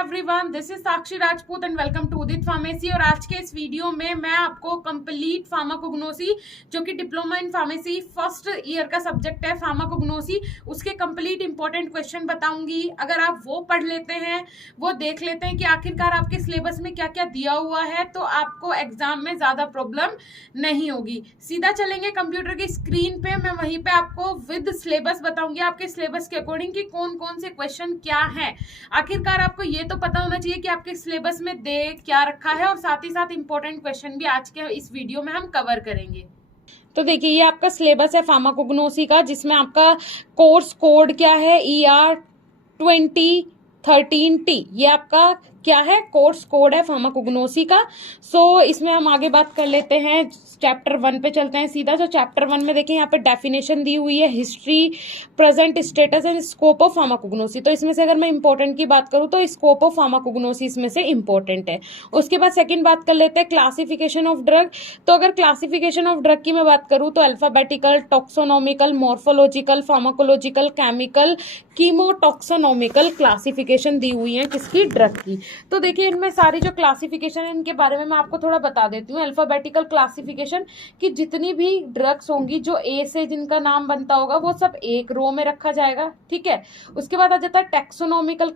Everyone, this is Sakshi Rajput and welcome to Udit Pharmacy. और आज के इस वीडियो में मैं आपको कंप्लीट फार्माकोग्नोसी, जो कि diploma in pharmacy first year का सब्जेक्ट है फार्माकोग्नोसी, उसके कंप्लीट इंपॉर्टेंट क्वेश्चन बताऊंगी। अगर आप वो पढ़ लेते हैं, वो देख लेते हैं कि आखिरकार आपके सिलेबस में क्या क्या दिया हुआ है, तो आपको एग्जाम में ज्यादा प्रॉब्लम नहीं होगी। सीधा चलेंगे कंप्यूटर की स्क्रीन पे, मैं वहीं पे आपको विद सिलेबस बताऊंगी, आपके सिलेबस के अकॉर्डिंग कि कौन कौन से क्वेश्चन क्या है। आखिरकार आपको ये तो पता होना चाहिए कि आपके सिलेबस में दे क्या रखा है, और साथ ही साथ इंपॉर्टेंट क्वेश्चन भी आज के इस वीडियो में हम कवर करेंगे। तो देखिए, ये आपका सिलेबस है फार्माकोग्नोसी का, जिसमें आपका कोर्स कोड क्या है, ER 2013T, ये आपका क्या है, कोर्स कोड है फार्माकोग्नोसी का। सो इसमें हम आगे बात कर लेते हैं, चैप्टर 1 पे चलते हैं सीधा। तो चैप्टर 1 में देखिए, यहाँ पे डेफिनेशन दी हुई है, history, present status and scope of pharmacognosy. तो इसमें से अगर मैं इंपॉर्टेंट की बात करूँ तो स्कोप ऑफ फार्माकोग्नोसी इसमें से इंपॉर्टेंट है। उसके बाद सेकंड बात कर लेते हैं क्लासिफिकेशन ऑफ ड्रग। तो अगर क्लासिफिकेशन ऑफ ड्रग की मैं बात करूँ तो alphabetical, taxonomical, morphological, pharmacological, chemical, chemotaxonomical classification दी हुई है किसकी, ड्रग की। तो देखिए, इनमें सारी जो क्लासिफिकेशन है इनके बारे में मैं आपको थोड़ा बता देती हूँ। अल्फाबेटिकल क्लासिफिकेशन कि जितनी भी ड्रग्स होंगी जो ए से जिनका नाम बनता होगा वो सब एक रो में रखा जाएगा, ठीक है। उसके बाद आ जाता है टैक्सोनॉमिकल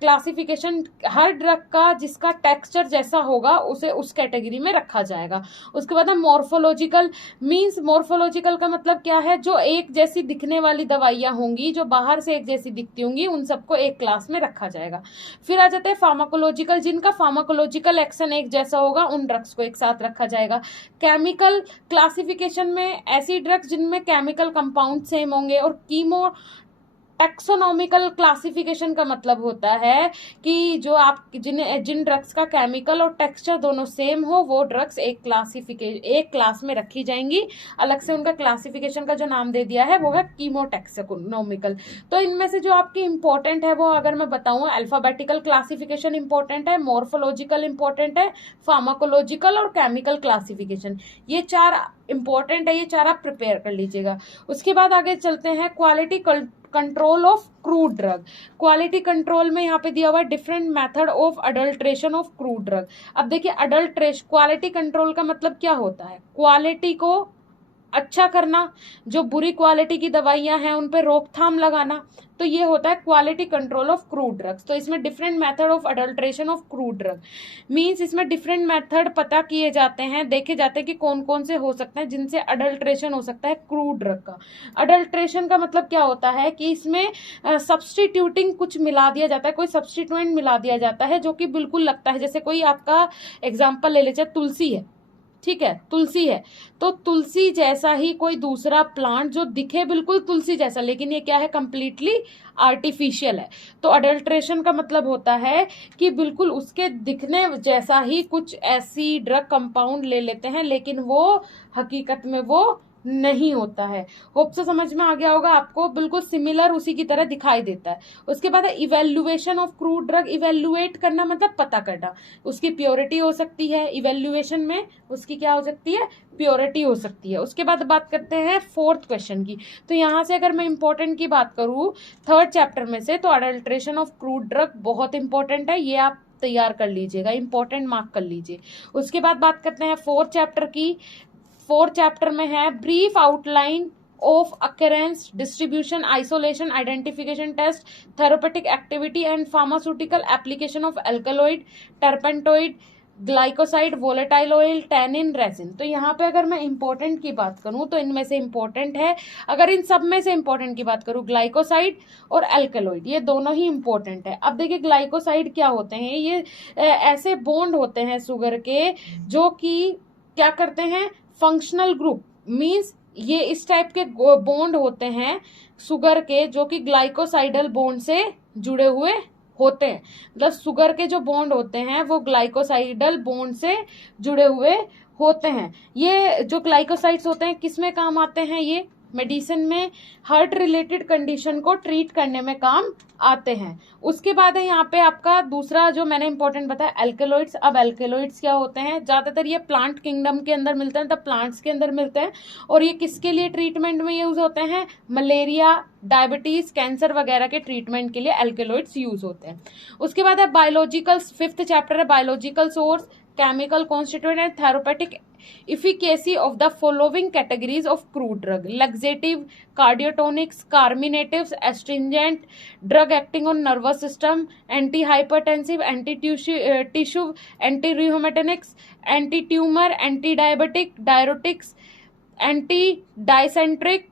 क्लासिफिकेशन, हर ड्रग का जिसका टेक्सचर जैसा होगा उसे उस कैटेगरी में रखा जाएगा। उसके बाद है मॉर्फोलॉजिकल, मींस मॉर्फोलॉजिकल का मतलब क्या है, जो एक जैसी दिखने वाली दवाइयां होंगी, जो बाहर से एक जैसी दिखती होंगी, उन सबको एक क्लास में रखा जाएगा। फिर आ जाता है फार्माकोलॉजिकल, जिनका फार्माकोलॉजिकल एक्शन एक जैसा होगा उन ड्रग्स को एक साथ रखा जाएगा। केमिकल क्लासिफिकेशन में ऐसी ड्रग्स जिनमें केमिकल कंपाउंड सेम होंगे। और कीमो टैक्सोनॉमिकल क्लासिफिकेशन का मतलब होता है कि जो आप जिन ड्रग्स का केमिकल और टेक्सचर दोनों सेम हो, वो ड्रग्स एक क्लास में रखी जाएंगी। अलग से उनका क्लासिफिकेशन का जो नाम दे दिया है वो है कीमोटैक्सोनॉमिकल। तो इनमें से जो आपकी इंपॉर्टेंट है वो अगर मैं बताऊं, अल्फाबेटिकल क्लासिफिकेशन इंपॉर्टेंट है, मॉर्फोलॉजिकल इंपॉर्टेंट है, फार्माकोलॉजिकल और केमिकल क्लासिफिकेशन, ये चार इंपॉर्टेंट है, ये चार आप प्रिपेयर कर लीजिएगा। उसके बाद आगे चलते हैं quality control of crude drug. Quality control में यहाँ पे दिया हुआ है different method of adulteration of crude drug. अब देखिए, अडल्ट्रेशन, क्वालिटी कंट्रोल का मतलब क्या होता है, क्वालिटी को अच्छा करना, जो बुरी क्वालिटी की दवाइयां हैं उन पे रोकथाम लगाना, तो ये होता है quality control of crude drugs. तो इसमें different method of adulteration of crude drug, means इसमें डिफरेंट मेथड पता किए जाते हैं, देखे जाते हैं कि कौन कौन से हो सकते हैं जिनसे अडल्ट्रेशन हो सकता है क्रूड ड्रग का। अडल्ट्रेशन का मतलब क्या होता है कि इसमें सब्सटीट्यूटिंग कुछ मिला दिया जाता है, कोई सब्सटीट्यूएंट मिला दिया जाता है जो कि बिल्कुल लगता है, जैसे कोई आपका एग्जाम्पल ले लीजिए, तुलसी है, ठीक है, तुलसी है, तो तुलसी जैसा ही कोई दूसरा प्लांट जो दिखे बिल्कुल तुलसी जैसा, लेकिन ये क्या है, कंप्लीटली आर्टिफिशियल है। तो अडल्ट्रेशन का मतलब होता है कि बिल्कुल उसके दिखने जैसा ही कुछ ऐसी ड्रग कंपाउंड ले लेते हैं, लेकिन वो हकीकत में वो नहीं होता है। होप से समझ में आ गया होगा आपको, बिल्कुल सिमिलर उसी की तरह दिखाई देता है। उसके बाद है evaluation of crude drug. Evaluate करना मतलब पता करना, उसकी प्योरिटी हो सकती है, इवेल्युएशन में उसकी क्या हो सकती है, प्योरिटी हो सकती है। उसके बाद बात करते हैं फोर्थ क्वेश्चन की। तो यहाँ से अगर मैं इंपॉर्टेंट की बात करूँ थर्ड चैप्टर में से, तो अडल्ट्रेशन ऑफ क्रूड ड्रग बहुत इंपॉर्टेंट है, ये आप तैयार कर लीजिएगा, इंपॉर्टेंट मार्क कर लीजिए। उसके बाद बात करते हैं फोर्थ चैप्टर की। फोर्थ चैप्टर में है brief outline of occurrence, distribution, isolation, identification test, therapeutic activity and pharmaceutical application of alkaloid, terpenoid, glycoside, volatile oil, tannin, resin. तो यहाँ पे अगर मैं इंपॉर्टेंट की बात करूं तो इनमें से इंपॉर्टेंट है, अगर इन सब में से इंपॉर्टेंट की बात करूं, ग्लाइकोसाइड और एल्कलॉइड, ये दोनों ही इंपॉर्टेंट है। अब देखिए, ग्लाइकोसाइड क्या होते हैं, ये ऐसे बॉन्ड होते हैं शुगर के जो कि क्या करते हैं, फंक्शनल ग्रुप, मींस ये इस टाइप के बॉन्ड होते हैं शुगर के जो कि ग्लाइकोसाइडल बॉन्ड से जुड़े हुए होते हैं। मतलब शुगर के जो बॉन्ड होते हैं वो ग्लाइकोसाइडल बॉन्ड से जुड़े हुए होते हैं। ये जो ग्लाइकोसाइड्स होते हैं किस में काम आते हैं, ये मेडिसिन में हार्ट रिलेटेड कंडीशन को ट्रीट करने में काम आते हैं। उसके बाद है यहाँ पे आपका दूसरा जो मैंने इंपॉर्टेंट बताया, एल्केलॉइड्स। अब एल्केलॉइड्स क्या होते हैं, ज्यादातर ये प्लांट किंगडम के अंदर मिलते हैं, तब प्लांट्स के अंदर मिलते हैं, और ये किसके लिए ट्रीटमेंट में यूज होते हैं, मलेरिया, डायबिटीज, कैंसर वगैरह के ट्रीटमेंट के लिए एल्केलॉइड्स यूज होते हैं। उसके बाद है बायोलॉजिकल, 5th चैप्टर है biological source, chemical constituent and therapeutic efficacy of the following categories of crude drug: laxative, cardiotonics, carminatives, astringent, drug acting on nervous system, antihypertensive, anti-tissue, anti-rheumatinics, anti-tumor, anti-diabetic, diuretics, anti-dysenteric,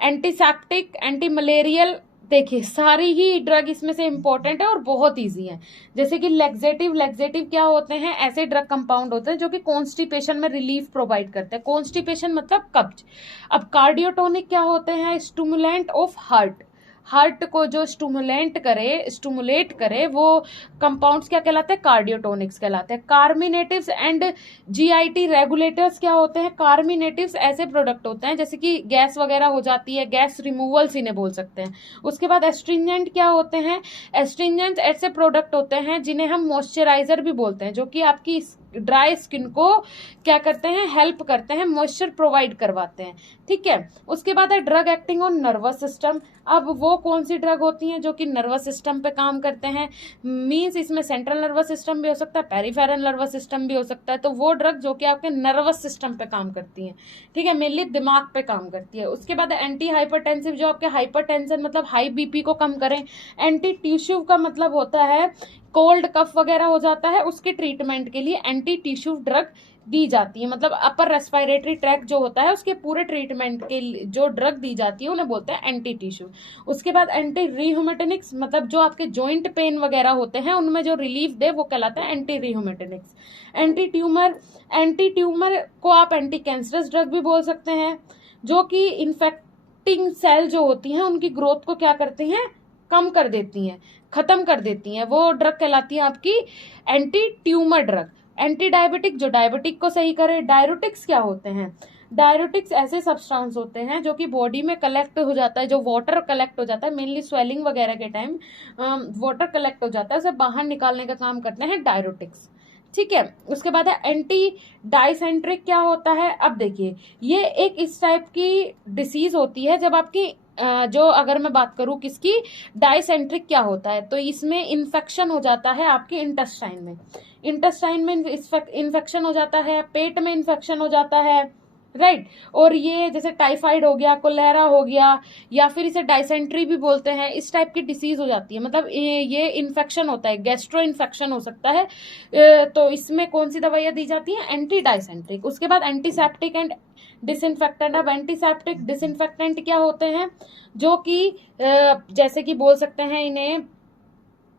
antiseptic, anti malarial. देखिए सारी ही drug इसमें से important है और बहुत easy है। जैसे कि लेग्जेटिव, लेग्जेटिव क्या होते हैं, ऐसे ड्रग कंपाउंड होते हैं जो कि कॉन्स्टिपेशन में रिलीफ प्रोवाइड करते हैं। कॉन्स्टिपेशन मतलब कब्ज। अब कार्डियोटोनिक क्या होते हैं, स्टिमुलेंट ऑफ हार्ट, हार्ट को जो स्टिमुलेट करे वो कंपाउंड्स क्या कहलाते हैं, कार्डियोटोनिक्स कहलाते हैं। कार्मिनेटिव्स एंड जीआईटी रेगुलेटर्स क्या होते हैं, कार्मिनेटिव्स ऐसे प्रोडक्ट होते हैं जैसे कि गैस वगैरह हो जाती है, गैस रिमूवल्स इन्हें बोल सकते हैं। उसके बाद एस्ट्रिंजेंट क्या होते हैं, एस्ट्रिंजेंट ऐसे प्रोडक्ट होते हैं जिन्हें हम मॉइस्चराइजर भी बोलते हैं, जो कि आपकी ड्राई स्किन को क्या करते हैं, हेल्प करते हैं, मॉइस्चर प्रोवाइड करवाते हैं। ठीक है। उसके बाद है drug acting on nervous system. अब वो कौन सी ड्रग होती हैं जो कि नर्वस सिस्टम पे काम करते हैं, मींस इसमें सेंट्रल नर्वस सिस्टम भी हो सकता है, पेरिफेरल नर्वस सिस्टम भी हो सकता है। तो वो ड्रग जो कि आपके नर्वस सिस्टम पे काम करती हैं, ठीक है, मेनली दिमाग पे काम करती है। उसके बाद एंटी हाइपरटेंसिव, जो आपके हाइपरटेंशन मतलब हाई बीपी को कम करें। एंटी टिश्यू का मतलब होता है कोल्ड कफ वगैरह हो जाता है, उसके ट्रीटमेंट के लिए एंटी टिश्यू ड्रग दी जाती है, मतलब अपर रेस्पिरेटरी ट्रैक्ट जो होता है उसके पूरे ट्रीटमेंट के जो ड्रग दी जाती है उन्हें बोलते हैं एंटी टिश्यू। उसके बाद एंटी रिह्यूमेटिनिक्स, मतलब जो आपके जॉइंट पेन वगैरह होते हैं उनमें जो रिलीफ दे वो कहलाता है anti rheumatics. Anti tumour, anti tumour को आप एंटी कैंसरस ड्रग भी बोल सकते हैं, जो कि इन्फेक्टिंग सेल जो होती हैं उनकी ग्रोथ को क्या करती हैं, कम कर देती हैं, खत्म कर देती हैं। वो ड्रग कहलाती है आपकी anti tumour drug. Anti diabetic, जो डायबिटिक को सही करे। डायरेटिक्स क्या होते हैं, डायरेटिक्स ऐसे सब्सटेंस होते हैं जो कि बॉडी में कलेक्ट हो जाता है, जो वाटर कलेक्ट हो जाता है, मेनली स्वेलिंग वगैरह के टाइम वाटर कलेक्ट हो जाता है, उसे बाहर निकालने का काम करते हैं डायरेटिक्स। ठीक है। उसके बाद है एंटी डाइसेंट्रिक, क्या होता है, अब देखिए ये एक इस टाइप की डिसीज होती है जब आपकी जो अगर मैं बात करूं किसकी, डाइसेंट्रिक क्या होता है, तो इसमें इन्फेक्शन हो जाता है आपके इंटेस्टाइन में, इंटेस्टाइन में इन्फेक्शन हो जाता है, पेट में इन्फेक्शन हो जाता है, राइट। और ये जैसे टाइफाइड हो गया, कोलेरा हो गया, या फिर इसे डाइसेंट्री भी बोलते हैं, इस टाइप की डिसीज हो जाती है, मतलब ये इन्फेक्शन होता है, गैस्ट्रो इन्फेक्शन हो सकता है। तो इसमें कौन सी दवाइयां दी जाती हैं, एंटी डाइसेंट्रिक। उसके बाद एंटीसेप्टिक एंड डिसइंफेक्टेंट। अब एंटीसेप्टिक डिसइंफेक्टेंट क्या होते हैं, जो कि जैसे कि बोल सकते हैं इन्हें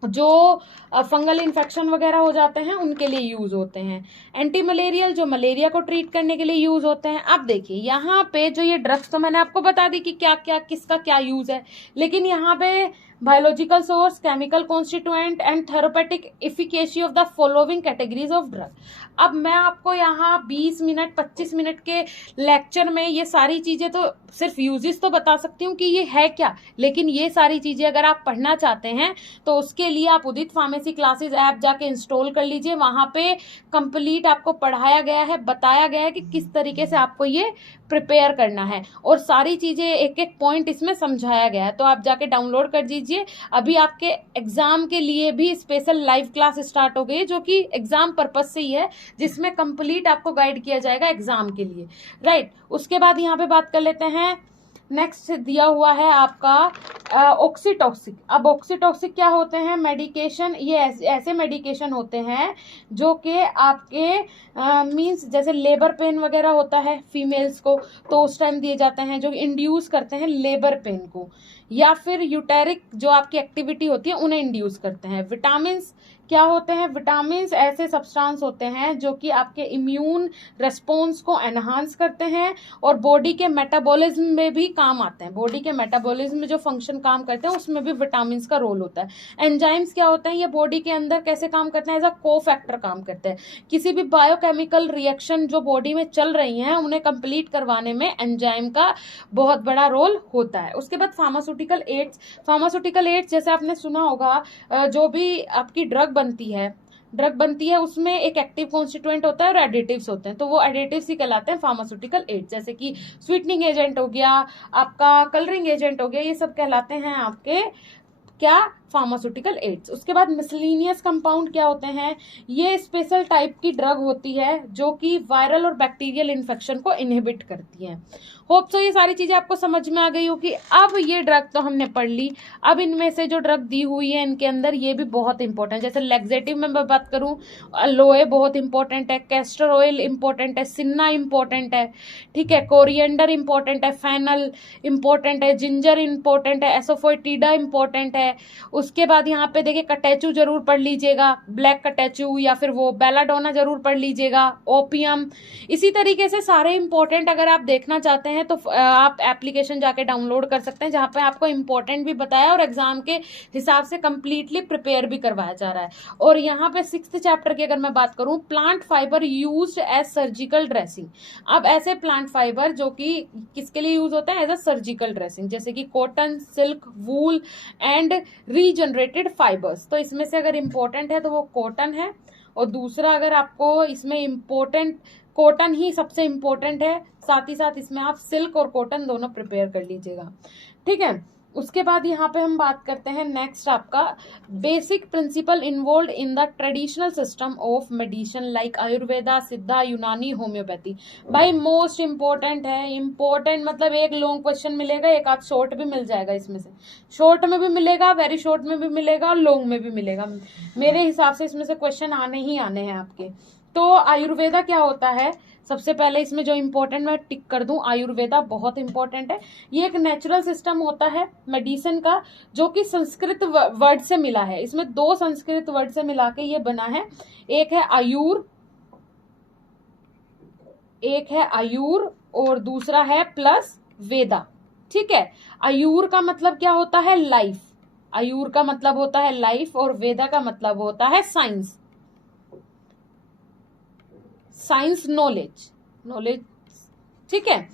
जो फंगल इन्फेक्शन वगैरह हो जाते हैं उनके लिए यूज होते हैं। एंटी मलेरियल, जो मलेरिया को ट्रीट करने के लिए यूज होते हैं। अब देखिए यहाँ पे जो ये ड्रग्स तो मैंने आपको बता दी कि क्या क्या किसका क्या यूज है, लेकिन यहाँ पे biological source, chemical constituent and therapeutic efficacy of the following categories of drug. अब मैं आपको यहाँ 20 मिनट 25 मिनट के लेक्चर में ये सारी चीजें तो सिर्फ यूजेस तो बता सकती हूँ कि ये है क्या, लेकिन ये सारी चीजें अगर आप पढ़ना चाहते हैं तो उसके लिए आप उदित फार्मेसी क्लासेस ऐप जाके इंस्टॉल कर लीजिए। वहां पे कंप्लीट आपको पढ़ाया गया है, बताया गया है कि किस तरीके से आपको ये प्रिपेयर करना है, और सारी चीजें एक एक पॉइंट इसमें समझाया गया है। तो आप जाके डाउनलोड कर दीजिए। अभी आपके एग्जाम के लिए भी स्पेशल लाइव क्लास स्टार्ट हो गई है, जो कि एग्जाम पर्पज से ही है, जिसमें कंप्लीट आपको गाइड किया जाएगा एग्जाम के लिए, राइट। उसके बाद यहाँ पे बात कर लेते हैं, नेक्स्ट दिया हुआ है आपका ऑक्सीटॉक्सिक। अब ऑक्सीटॉक्सिक क्या होते हैं, मेडिकेशन, ये ऐसे मेडिकेशन होते हैं जो कि आपके मींस जैसे लेबर पेन वगैरह होता है फीमेल्स को, तो उस टाइम दिए जाते हैं, जो इंड्यूस करते हैं लेबर पेन को, या फिर यूटेरिक जो आपकी एक्टिविटी होती है उन्हें इंड्यूस करते हैं। विटामिन क्या होते हैं? विटामिन ऐसे सब्सटेंस होते हैं जो कि आपके इम्यून रेस्पॉन्स को एनहांस करते हैं और बॉडी के मेटाबॉलिज्म में भी काम आते हैं। बॉडी के मेटाबॉलिज्म में जो फंक्शन काम करते हैं उसमें भी विटामिन का रोल होता है। एंजाइम्स क्या होते हैं? ये बॉडी के अंदर कैसे काम करते हैं? एज अ को फैक्टर काम करते हैं। किसी भी बायोकेमिकल रिएक्शन जो बॉडी में चल रही हैं उन्हें कंप्लीट करवाने में एंजाइम का बहुत बड़ा रोल होता है। उसके बाद फार्मास्यूटिकल एड्स। फार्मास्यूटिकल एड्स जैसे आपने सुना होगा, जो भी आपकी ड्रग बनती है उसमें एक एक्टिव कॉन्स्टिट्यूएंट होता है और एडिटिव्स होते हैं, तो वो एडिटिव्स ही कहलाते हैं फार्मास्यूटिकल एड्स। जैसे कि स्वीटनिंग एजेंट हो गया, आपका कलरिंग एजेंट हो गया, ये सब कहलाते हैं आपके क्या? Pharmaceutical ads. उसके बाद मिसलिनियस कंपाउंड क्या होते हैं? ये स्पेशल टाइप की ड्रग होती है जो कि वायरल और बैक्टीरियल इन्फेक्शन को इनहिबिट करती है। होप सो ये सारी चीजें आपको समझ में आ गई होगी। अब ये ड्रग तो हमने पढ़ ली, अब इनमें से जो ड्रग दी हुई है इनके अंदर ये भी बहुत इंपॉर्टेंट, जैसे लेग्जेटिव में मैं बात करूं, अलोए बहुत इंपॉर्टेंट है, कैस्टर ऑयल इंपॉर्टेंट है, सिन्ना इंपॉर्टेंट है, ठीक है, कोरिएंडर इंपॉर्टेंट है, फेनल इंपॉर्टेंट है, जिंजर इंपॉर्टेंट है, एसोफोइटिडा इंपॉर्टेंट है। उसके बाद यहाँ पे देखिए कटेचू जरूर पढ़ लीजिएगा, ब्लैक कटेचू, या फिर वो बेलाडोना जरूर पढ़ लीजिएगा, ओपियम। इसी तरीके से सारे इंपॉर्टेंट अगर आप देखना चाहते हैं तो आप एप्लीकेशन जाके डाउनलोड कर सकते हैं जहाँ पे आपको इंपॉर्टेंट भी बताया और एग्जाम के हिसाब से कंप्लीटली प्रिपेयर भी करवाया जा रहा है। और यहाँ पे 6th चैप्टर की अगर मैं बात करूँ, plant fibre used as surgical dressing. अब ऐसे प्लांट फाइबर जो कि किसके लिए यूज होते हैं? एज अ सर्जिकल ड्रेसिंग, जैसे कि cotton, silk, wool and regenerated fibres. तो इसमें से अगर इंपॉर्टेंट है तो वो कॉटन है, और दूसरा अगर आपको इसमें इंपॉर्टेंट, कॉटन ही सबसे इंपॉर्टेंट है, साथ ही साथ इसमें आप सिल्क और कॉटन दोनों प्रिपेयर कर लीजिएगा, ठीक है। उसके बाद यहाँ पे हम बात करते हैं नेक्स्ट आपका basic principle involve in the traditional system of medicine like Ayurveda, सिद्धा, यूनानी, होम्योपैथी। भाई मोस्ट इंपॉर्टेंट है, इंपॉर्टेंट मतलब एक लॉन्ग क्वेश्चन मिलेगा, एक आध शॉर्ट भी मिल जाएगा इसमें से, शॉर्ट में भी मिलेगा, वेरी शॉर्ट में भी मिलेगा और लॉन्ग में भी मिलेगा। मेरे हिसाब से इसमें से क्वेश्चन आने ही आने हैं आपके। तो आयुर्वेदा क्या होता है? सबसे पहले इसमें जो इंपॉर्टेंट मैं टिक कर दूं, आयुर्वेदा बहुत इंपॉर्टेंट है। ये एक नेचुरल सिस्टम होता है मेडिसिन का जो कि संस्कृत वर्ड से मिला है। इसमें 2 संस्कृत वर्ड से मिला के ये बना है, एक है आयुर और दूसरा है प्लस वेदा, ठीक है। आयुर का मतलब क्या होता है? लाइफ। आयुर का मतलब होता है लाइफ और वेदा का मतलब होता है साइंस, नॉलेज, ठीक है।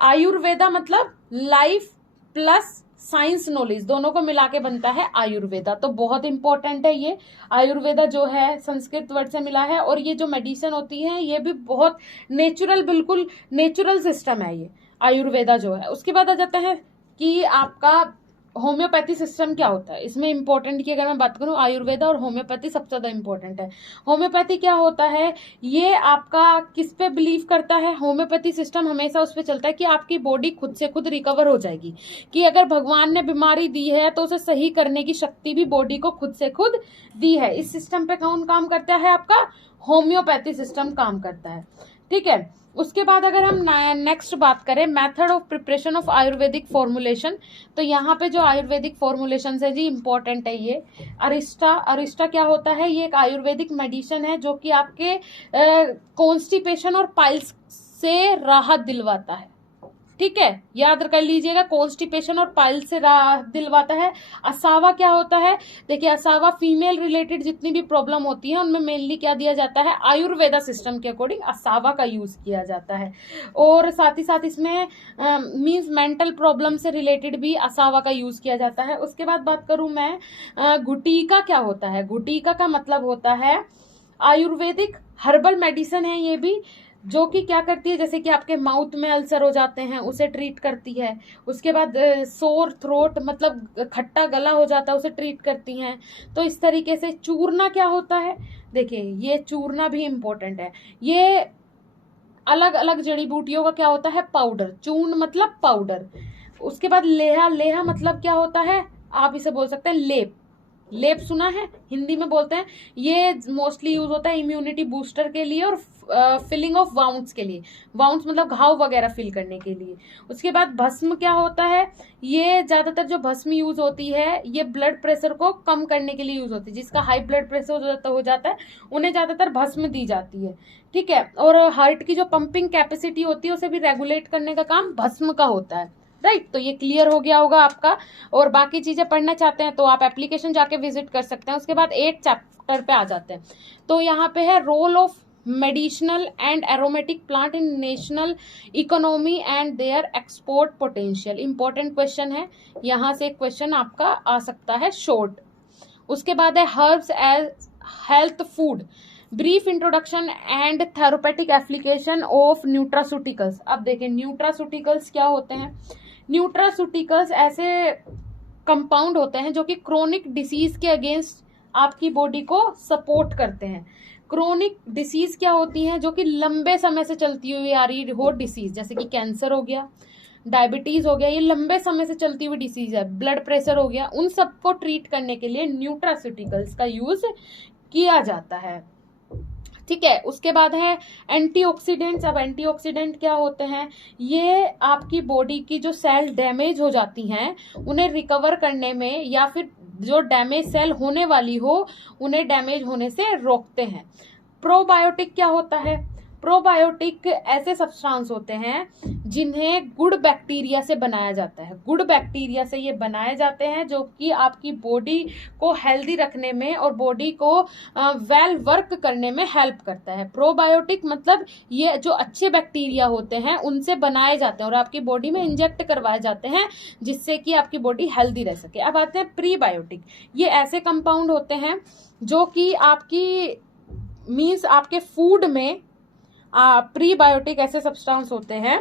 आयुर्वेदा मतलब लाइफ प्लस साइंस नॉलेज, दोनों को मिला के बनता है आयुर्वेदा। तो बहुत इंपॉर्टेंट है ये आयुर्वेदा जो है, संस्कृत वर्ड से मिला है। और ये जो मेडिसिन होती है ये भी बहुत नेचुरल, बिल्कुल नेचुरल सिस्टम है ये आयुर्वेदा जो है। उसके बाद आ जाता है कि आपका होम्योपैथी सिस्टम क्या होता है। इसमें इंपॉर्टेंट की अगर मैं बात करूं, आयुर्वेदा और होम्योपैथी सबसे ज्यादा इंपॉर्टेंट है। होम्योपैथी क्या होता है? ये आपका किस पे बिलीव करता है? होम्योपैथी सिस्टम हमेशा उस पे चलता है कि आपकी बॉडी खुद से खुद रिकवर हो जाएगी, कि अगर भगवान ने बीमारी दी है तो उसे सही करने की शक्ति भी बॉडी को खुद से खुद दी है। इस सिस्टम पे कौन काम करता है? आपका होम्योपैथी सिस्टम काम करता है, ठीक है। उसके बाद अगर हम नेक्स्ट बात करें method of preparation of Ayurvedic formulation, तो यहाँ पे जो आयुर्वेदिक फॉर्मुलेशन है जी इंपॉर्टेंट है ये। अरिस्टा क्या होता है? ये एक आयुर्वेदिक मेडिसिन है जो कि आपके कॉन्स्टिपेशन और पाइल्स से राहत दिलवाता है, ठीक है, याद कर लीजिएगा, कॉन्स्टिपेशन और पाइल्स से राहत दिलवाता है। असावा क्या होता है? देखिए असावा फीमेल रिलेटेड जितनी भी प्रॉब्लम होती है उनमें मेनली क्या दिया जाता है? आयुर्वेदा सिस्टम के अकॉर्डिंग असावा का यूज किया जाता है। और साथ ही साथ इसमें मींस मेंटल प्रॉब्लम से रिलेटेड भी असावा का यूज किया जाता है। उसके बाद बात करूं मैं, गुटीका क्या होता है? गुटीका का मतलब होता है आयुर्वेदिक हर्बल मेडिसिन है ये भी, जो कि क्या करती है, जैसे कि आपके माउथ में अल्सर हो जाते हैं उसे ट्रीट करती है। उसके बाद सोर थ्रोट मतलब खट्टा गला हो जाता है उसे ट्रीट करती हैं। तो इस तरीके से चूर्णा क्या होता है? देखिए ये चूर्णा भी इंपॉर्टेंट है। ये अलग अलग जड़ी बूटियों का क्या होता है? पाउडर। चूर्ण मतलब पाउडर। उसके बाद लेहा मतलब क्या होता है? आप इसे बोल सकते हैं लेप सुना है, हिंदी में बोलते हैं। ये मोस्टली यूज होता है इम्यूनिटी बूस्टर के लिए और फिलिंग ऑफ वाउंड्स के लिए, वाउंड्स मतलब घाव वगैरह फिल करने के लिए। उसके बाद भस्म क्या होता है, ये ज्यादातर जो भस्म यूज होती है ये ब्लड प्रेशर को कम करने के लिए यूज होती है। जिसका हाई ब्लड प्रेशर हो जाता है उन्हें ज्यादातर भस्म दी जाती है, ठीक है। और हार्ट की जो पंपिंग कैपेसिटी होती है उसे भी रेगुलेट करने का काम भस्म का होता है, राइट। तो ये क्लियर हो गया होगा आपका। और बाकी चीजें पढ़ना चाहते हैं तो आप एप्लीकेशन जाके विजिट कर सकते हैं। उसके बाद 8 चैप्टर पे आ जाते हैं। तो यहाँ पे है role of medicinal and aromatic plant in national economy and their export potential. Important question है, यहाँ से एक क्वेश्चन आपका आ सकता है शॉर्ट। उसके बाद है herbs as health food, brief introduction and therapeutic application of nutraceuticals. अब देखें न्यूट्रास्यूटिकल्स क्या होते हैं। न्यूट्रास्यूटिकल्स ऐसे कंपाउंड होते हैं जो कि क्रोनिक डिसीज के अगेंस्ट आपकी बॉडी को सपोर्ट करते हैं। क्रोनिक डिसीज क्या होती हैं, जो कि लंबे समय से चलती हुई आ रही हो डिसीज, जैसे कि कैंसर हो गया, डायबिटीज हो गया, ये लंबे समय से चलती हुई डिसीज है, ब्लड प्रेशर हो गया, उन सबको ट्रीट करने के लिए न्यूट्रास्यूटिकल्स का यूज किया जाता है, ठीक है। उसके बाद है एंटीऑक्सीडेंट्स। अब एंटीऑक्सीडेंट क्या होते हैं, ये आपकी बॉडी की जो सेल डैमेज हो जाती हैं उन्हें रिकवर करने में, या फिर जो डैमेज सेल होने वाली हो उन्हें डैमेज होने से रोकते हैं। प्रोबायोटिक क्या होता है, प्रोबायोटिक ऐसे सब्सटेंस होते हैं जिन्हें गुड बैक्टीरिया से बनाया जाता है। गुड बैक्टीरिया से ये बनाए जाते हैं जो कि आपकी बॉडी को हेल्दी रखने में और बॉडी को वेल वर्क करने में हेल्प करता है। प्रोबायोटिक मतलब ये जो अच्छे बैक्टीरिया होते हैं उनसे बनाए जाते हैं और आपकी बॉडी में इंजेक्ट करवाए जाते हैं जिससे कि आपकी बॉडी हेल्दी रह सके। अब आते हैं प्रीबायोटिक। ये ऐसे कंपाउंड होते हैं जो कि आपकी मीन्स आपके फूड में प्रीबायोटिक ऐसे सब्सटेंस होते हैं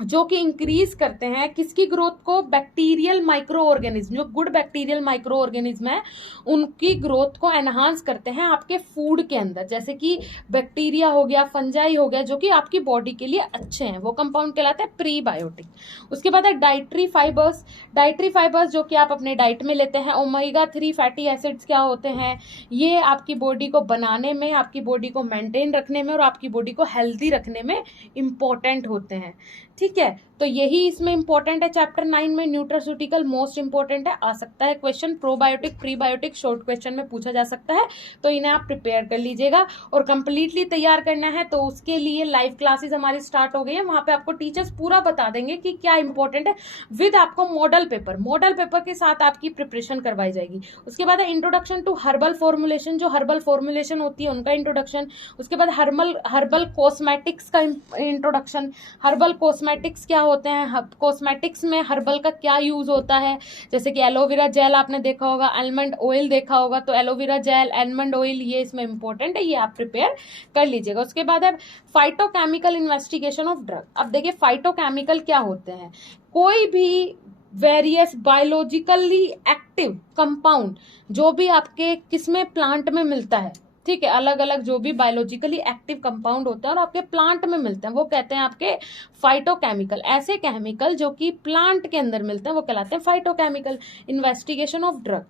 जो कि इंक्रीज करते हैं किसकी ग्रोथ को, बैक्टीरियल माइक्रो ऑर्गेनिज्म। जो गुड बैक्टीरियल माइक्रो ऑर्गेनिज्म है उनकी ग्रोथ को एनहांस करते हैं आपके फूड के अंदर, जैसे कि बैक्टीरिया हो गया, फंजाई हो गया, जो कि आपकी बॉडी के लिए अच्छे हैं, वो कंपाउंड कहलाते हैं प्रीबायोटिक। उसके बाद है डाइटरी फाइबर्स। डाइटरी फाइबर्स जो कि आप अपने डाइट में लेते हैं। ओमेगा 3 फैटी एसिड्स क्या होते हैं, ये आपकी बॉडी को बनाने में, आपकी बॉडी को मेंटेन रखने में और आपकी बॉडी को हेल्दी रखने में इंपॉर्टेंट होते हैं, ठीक है। तो यही इसमें इंपॉर्टेंट है। चैप्टर 9 में न्यूट्रास्यूटिकल मोस्ट इंपॉर्टेंट है, आ सकता है question. Probiotic prebiotic short question में पूछा जा सकता है, तो इन्हें आप प्रिपेयर कर लीजिएगा। और कंप्लीटली तैयार करना है तो उसके लिए लाइव क्लासेस हमारी स्टार्ट हो गई है, वहां पे आपको टीचर्स पूरा बता देंगे कि क्या इंपॉर्टेंट है, विद आपको मॉडल पेपर के साथ आपकी प्रिपरेशन करवाई जाएगी। उसके बाद है इंट्रोडक्शन टू हर्बल फॉर्मुलेशन, जो हर्बल फॉर्मुलेशन होती है उनका इंट्रोडक्शन। उसके बाद हर्बल कॉस्मेटिक्स का इंट्रोडक्शन। हर्बल कॉस्मेटिक्स क्या होते हैं, कॉस्मेटिक्स में हर्बल का क्या यूज होता है, जैसे कि एलोवेरा जेल आपने देखा होगा, आलमंड ऑयल देखा होगा, तो एलोवेरा जेल, आलमंड ऑयल ये इसमें इंपॉर्टेंट है, ये आप प्रिपेयर कर लीजिएगा। उसके बाद है फाइटोकेमिकल इन्वेस्टिगेशन ऑफ ड्रग। अब देखिए फाइटोकेमिकल क्या होते हैं, कोई भी वेरियस बायोलॉजिकली एक्टिव कंपाउंड जो भी आपके किसमें प्लांट में मिलता है, ठीक है, अलग अलग जो भी बायोलॉजिकली एक्टिव कंपाउंड होते हैं और आपके प्लांट में मिलते हैं वो कहते हैं आपके फाइटोकेमिकल। ऐसे केमिकल जो कि प्लांट के अंदर मिलते हैं वो कहलाते हैं फाइटोकेमिकल। इन्वेस्टिगेशन ऑफ ड्रग,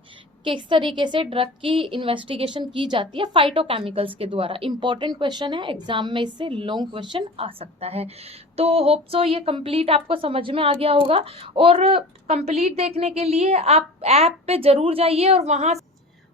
किस तरीके से ड्रग की इन्वेस्टिगेशन की जाती है फाइटोकेमिकल्स के द्वारा। इंपॉर्टेंट क्वेश्चन है, एग्जाम में इससे लॉन्ग क्वेश्चन आ सकता है। तो होप सो ये कंप्लीट आपको समझ में आ गया होगा। और कंप्लीट देखने के लिए आप ऐप पे जरूर जाइए और वहां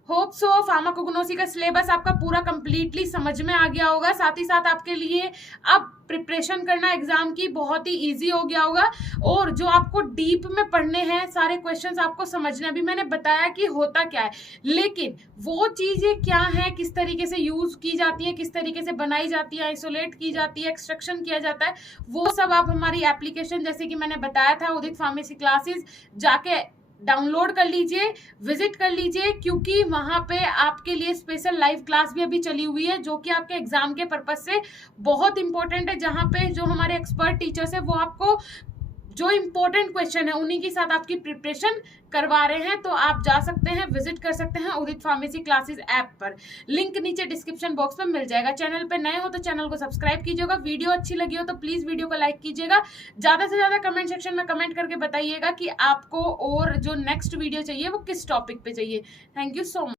होप सो फार्माकोग्नोसी का सिलेबस आपका पूरा कंप्लीटली समझ में आ गया होगा। साथ ही साथ आपके लिए अब प्रिपरेशन करना एग्जाम की बहुत ही इजी हो गया होगा। और जो आपको डीप में पढ़ने हैं सारे क्वेश्चंस आपको समझने, अभी मैंने बताया कि होता क्या है, लेकिन वो चीजें क्या है, किस तरीके से यूज की जाती है, किस तरीके से बनाई जाती है, आइसोलेट की जाती है, एक्सट्रैक्शन किया जाता है, वो सब आप हमारी एप्लीकेशन जैसे कि मैंने बताया था उदित फार्मेसी क्लासेस जाके डाउनलोड कर लीजिए, विजिट कर लीजिए, क्योंकि वहां पे आपके लिए स्पेशल लाइव क्लास भी अभी चली हुई है जो कि आपके एग्जाम के पर्पस से बहुत इंपॉर्टेंट है, जहां पे जो हमारे एक्सपर्ट टीचर्स है वो आपको जो इंपॉर्टेंट क्वेश्चन है उन्हीं के साथ आपकी प्रिपरेशन करवा रहे हैं। तो आप जा सकते हैं, विजिट कर सकते हैं उदित फार्मेसी क्लासेस ऐप पर, लिंक नीचे डिस्क्रिप्शन बॉक्स में मिल जाएगा। चैनल पे नए हो तो चैनल को सब्सक्राइब कीजिएगा, वीडियो अच्छी लगी हो तो प्लीज वीडियो को लाइक कीजिएगा, ज्यादा से ज्यादा कमेंट सेक्शन में कमेंट करके बताइएगा कि आपको और जो नेक्स्ट वीडियो चाहिए वो किस टॉपिक पे चाहिए। Thank you so much.